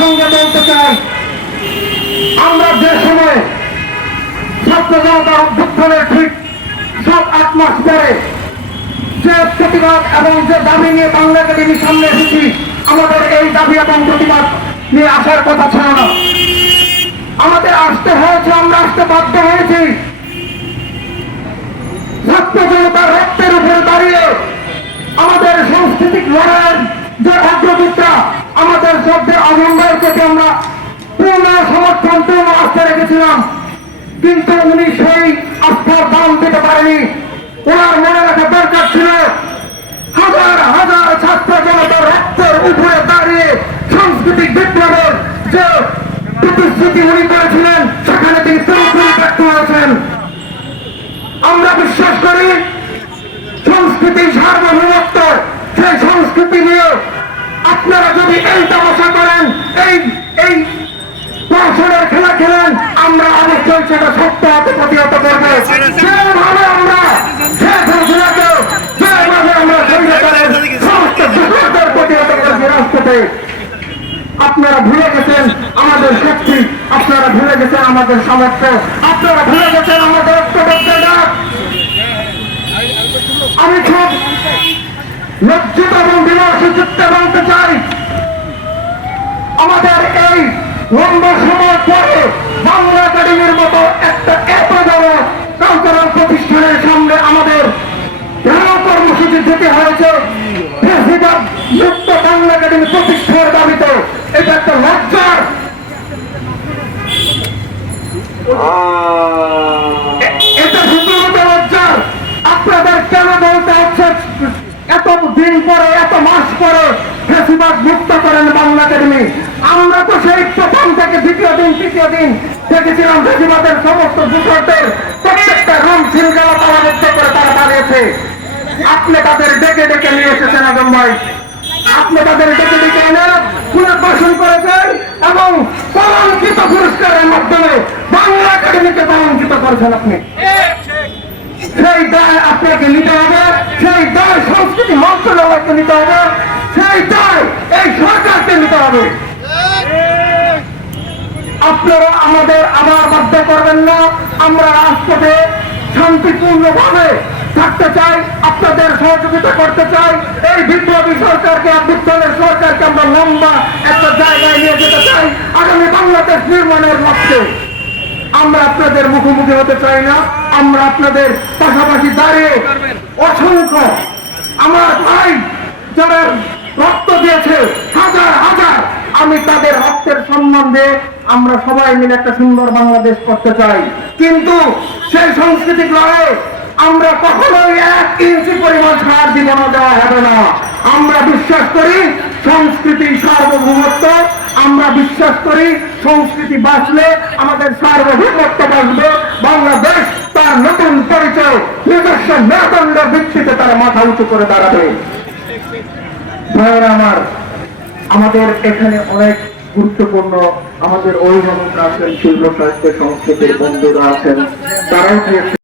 সঙ্গে আট মাস পরে যে প্রতিবাদ এবং যে দাবি নিয়ে বাংলা সামনে এসেছি, আমাদের এই দাবি এবং প্রতিবাদ নিয়ে আসার কথা ছিল আমাদের আসতে হয়েছে, আমরা আসতে বাধ্য হয়েছি। শব্দের আনন্দের প্রতি আমরা পূর্ণ সমর্থন, পূর্ণ আস্থা রেখেছিলাম। কিন্তু উনি সেই আস্থার দাম দিতে পারেনি। ওনার মনে রাখা দরকার ছিল হাজার হাজার ছাত্র জনতার রক্তের উপরে দাঁড়িয়ে সাংস্কৃতিক বিপ্লবের যে প্রতিশ্রুতি উনি করেছিলেন, সেখানে তিনি পুরোপুরি ব্যর্থ হয়েছেন আমরা বিশ্বাস করি সংস্কৃতি সার্বভৌমত্ব, সেই সংস্কৃতি নিয়ে আপনারা যদি এই রাষ্ট্রতে আপনারা ভুলে গেছেন আমাদের শক্তি, আপনারা ভুলে গেছেন আমাদের সামর্থ্য, আপনারা ভুলে গেছেন আমাদের আমি খুব লজ্জিত এবং চিত্তে বলতে চাই, আমাদের এই লম্বা সময় পরে বাংলা একাডেমির মতো একটা এত বড় কালচারাল প্রতিষ্ঠানের সামনে আমাদের কর্মসূচি যেতে হয়েছে। ফেসিবাদ মুক্ত বাংলা একাডেমি প্রতিষ্ঠার দাবিতে এটা একটা লজ্জার এ- এটা শুধুমাত্র লজ্জার। আপনাদের কেন বলতে হচ্ছে এত দিন পরে, এত মাস পরে ফেসিবাদ মুক্ত করেন বাংলা একাডেমি? আমরা তো সেই প্রথম থেকে দ্বিতীয় দিন, তৃতীয় দিন দেখেছিলাম ফেসিবাদের সমস্ত দূষণদের প্রত্যেকটা রুম সিলগালা তালাবদ্ধ করে তারা দাঁড়িয়েছে আপনি তাদের ডেকে ডেকে নিয়ে এসেছেন আজম ভাই আপনি তাদের ডেকে ডেকে এনে পুনর্বাসন করেছেন আপনি? সেই দায় আপনাকে নিতে হবে, সেই দায় সংস্কৃতি মন্ত্রণালয়কে নিতে হবে, সেই দায় এই সরকারকে নিতে হবে। আপনারা আমাদের আবার বাধ্য করবেন না, আমরা রাজপথে শান্তিপূর্ণভাবে থাকতে চাই, আপনাদের সহযোগিতা করতে চাই, এই বিপ্লবী সরকারকে অভ্যুত্থানের সরকারকে আমরা লম্বা একটা জায়গায় নিয়ে যেতে চাই আগামী বাংলাদেশ নির্মাণের লক্ষ্যে আমরা আপনাদের মুখোমুখি হতে চাই না। আমরা আপনাদের পাশাপাশি দাঁড়িয়ে অসংখ্য আমার ভাই যারা রক্ত দিয়েছে, হাজার হাজার। আমি তাদের রক্তের সম্মান দিয়ে আমরা সবাই মিলে একটা সুন্দর বাংলাদেশ করতে চাই। কিন্তু সেই সাংস্কৃতিক লড়াই আমরা কখনোই এক ইঞ্চি পরিমাণ ছাড় জীবন দেওয়া হবে না। আমরা বিশ্বাস করি সংস্কৃতি সার্বভৌমত্ব আমরা বিশ্বাস করি সংস্কৃতি বাঁচলে আমাদের সার্বভৌমত্ব বাঁচবে। বাংলাদেশ তার নতুন পরিচয়, নিজস্ব মেরুদণ্ড ভিত্তিতে তারা মাথা উঁচু করে দাঁড়াবে। আমার, আমাদের এখানে অনেক গুরুত্বপূর্ণ আমাদের অভিভাবক আছেন শিল্প সাহিত্য সংস্কৃতির বন্ধুরা আছেন, তারাও